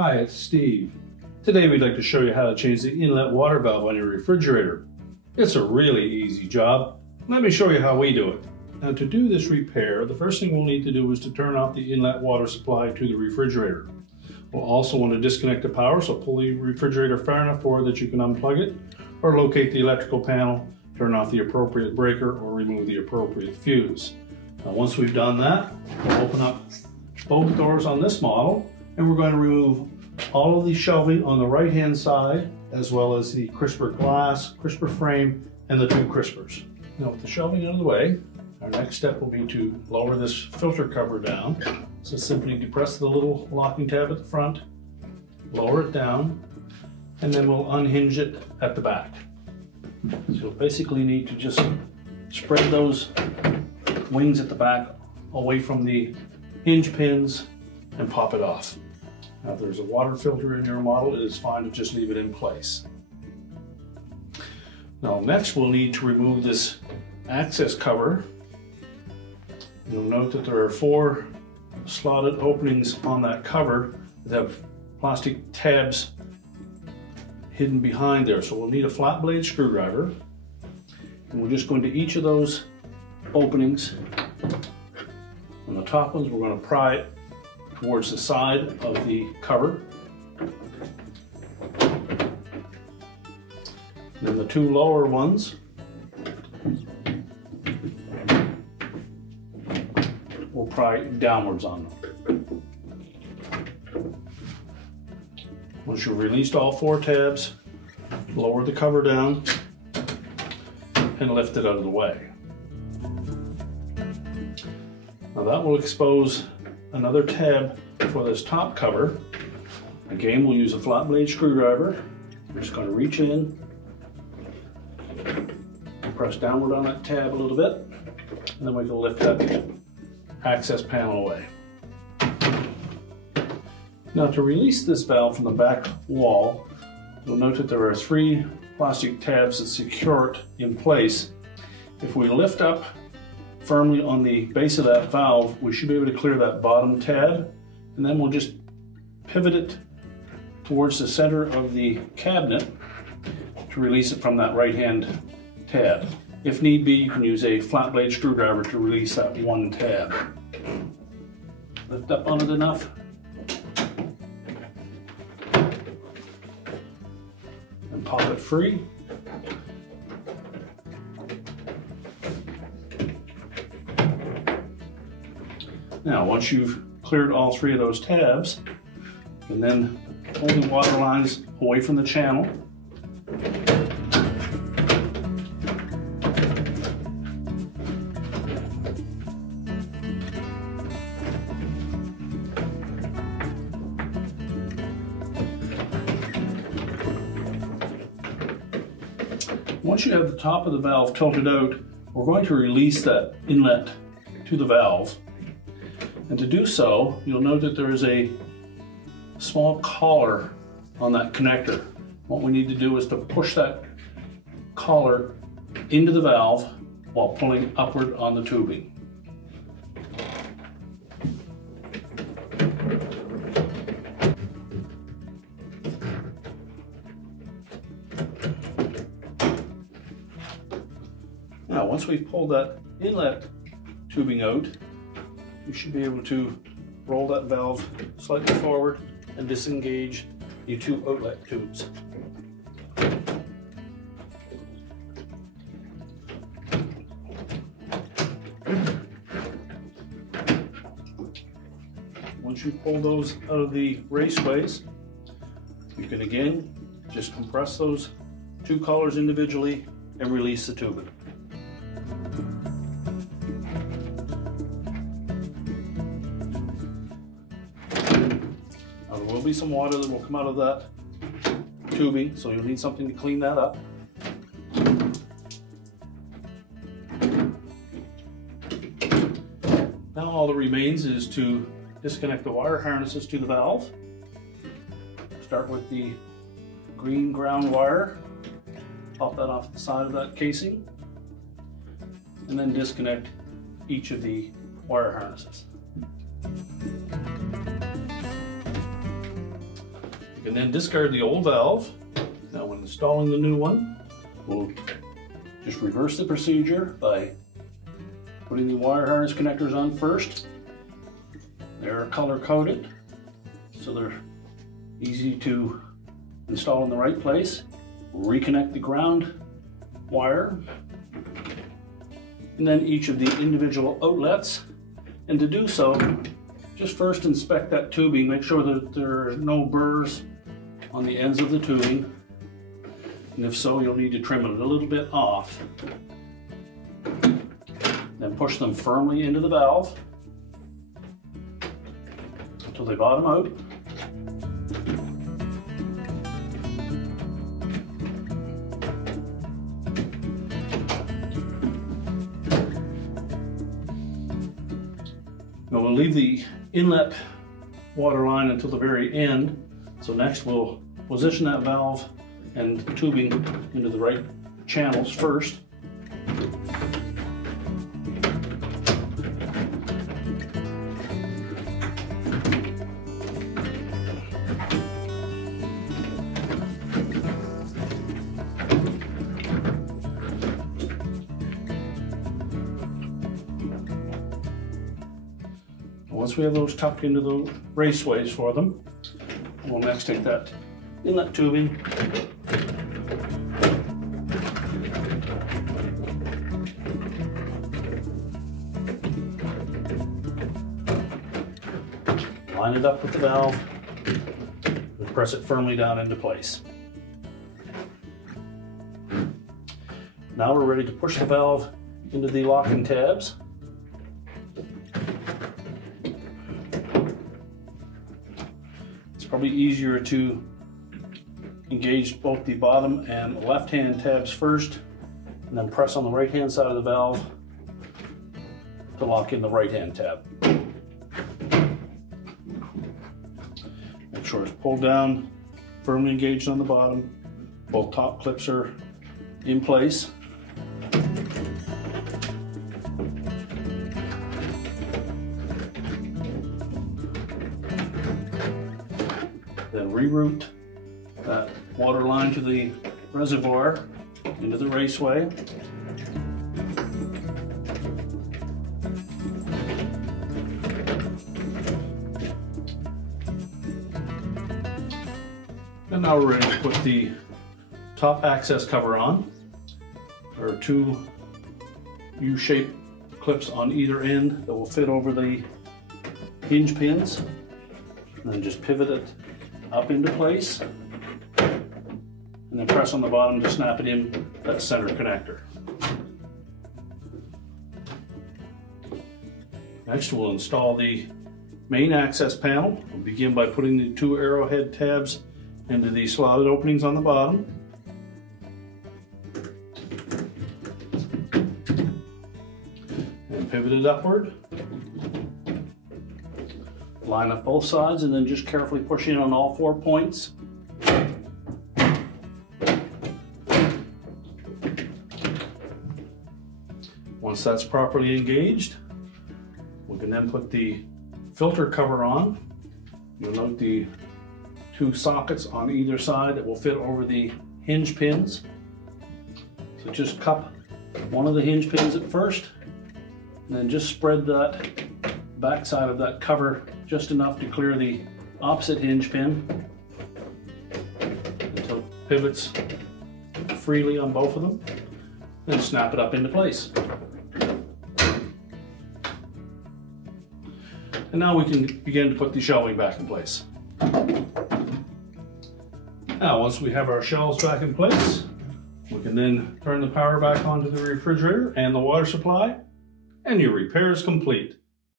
Hi, it's Steve. Today we'd like to show you how to change the inlet water valve on your refrigerator. It's a really easy job. Let me show you how we do it. Now to do this repair, the first thing we'll need to do is to turn off the inlet water supply to the refrigerator. We'll also want to disconnect the power, so pull the refrigerator far enough forward that you can unplug it, or locate the electrical panel, turn off the appropriate breaker, or remove the appropriate fuse. Now once we've done that, we'll open up both doors on this model, and we're going to remove all of the shelving on the right hand side, as well as the crisper glass, crisper frame, and the two crispers. Now with the shelving out of the way, our next step will be to lower this filter cover down. So simply depress the little locking tab at the front, lower it down, and then we'll unhinge it at the back. So you'll basically need to just spread those wings at the back away from the hinge pins and pop it off. Now if there's a water filter in your model, it is fine to just leave it in place. Now next we'll need to remove this access cover. You'll note that there are 4 slotted openings on that cover that have plastic tabs hidden behind there. So we'll need a flat blade screwdriver, and we're just going to each of those openings. On the top ones, we're going to pry it towards the side of the cover. Then the 2 lower ones, we'll pry downwards on them. Once you've released all 4 tabs, lower the cover down and lift it out of the way. Now that will expose another tab for this top cover. Again, we'll use a flat blade screwdriver. We're just going to reach in, press downward on that tab a little bit, and then we can lift that access panel away. Now to release this valve from the back wall, you'll note that there are 3 plastic tabs that secure it in place. If we lift up firmly on the base of that valve, we should be able to clear that bottom tab, and then we'll just pivot it towards the center of the cabinet to release it from that right hand tab. If need be, you can use a flat blade screwdriver to release that one tab. Lift up on it enough, and pop it free. Now, once you've cleared all 3 of those tabs, you can then pull the water lines away from the channel. Once you have the top of the valve tilted out, we're going to release that inlet to the valve. And to do so, you'll note that there is a small collar on that connector. What we need to do is to push that collar into the valve while pulling upward on the tubing. Now, once we've pulled that inlet tubing out, you should be able to roll that valve slightly forward and disengage the 2 outlet tubes. Once you pull those out of the raceways, you can again just compress those 2 collars individually and release the tubing. There will be some water that will come out of that tubing, so you'll need something to clean that up. Now all that remains is to disconnect the wire harnesses to the valve. Start with the green ground wire, pop that off the side of that casing, and then disconnect each of the wire harnesses. You can then discard the old valve. Now when installing the new one, we'll just reverse the procedure by putting the wire harness connectors on first. They're color coded, so they're easy to install in the right place. We'll reconnect the ground wire and then each of the individual outlets. And to do so, just first inspect that tubing, make sure that there are no burrs on the ends of the tubing. And if so, you'll need to trim it a little bit off. Then push them firmly into the valve until they bottom out. Now we'll leave the inlet water line until the very end. So next we'll position that valve and tubing into the right channels first. Once we have those tucked into the raceways for them, we'll next take that inlet tubing line it up with the valve and press it firmly down into place. Now we're ready to push the valve into the locking tabs. It's probably easier to engage both the bottom and left-hand tabs first, and then press on the right-hand side of the valve to lock in the right-hand tab. Make sure it's pulled down, firmly engaged on the bottom. Both top clips are in place. Then reroute that water line to the reservoir into the raceway. And now we're ready to put the top access cover on. There are two U-shaped clips on either end that will fit over the hinge pins. And then just pivot it up into place. And then press on the bottom to snap it in that center connector. Next, we'll install the main access panel. We'll begin by putting the two arrowhead tabs into the slotted openings on the bottom. And pivot it upward. Line up both sides and then just carefully push in on all 4 points. Once that's properly engaged, we can then put the filter cover on. You'll note the two sockets on either side that will fit over the hinge pins. So just cup one of the hinge pins at first, and then just spread that back side of that cover just enough to clear the opposite hinge pin until it pivots freely on both of them. Then snap it up into place. And now we can begin to put the shelving back in place. Now, once we have our shelves back in place, we can then turn the power back onto the refrigerator and the water supply, and your repair is complete.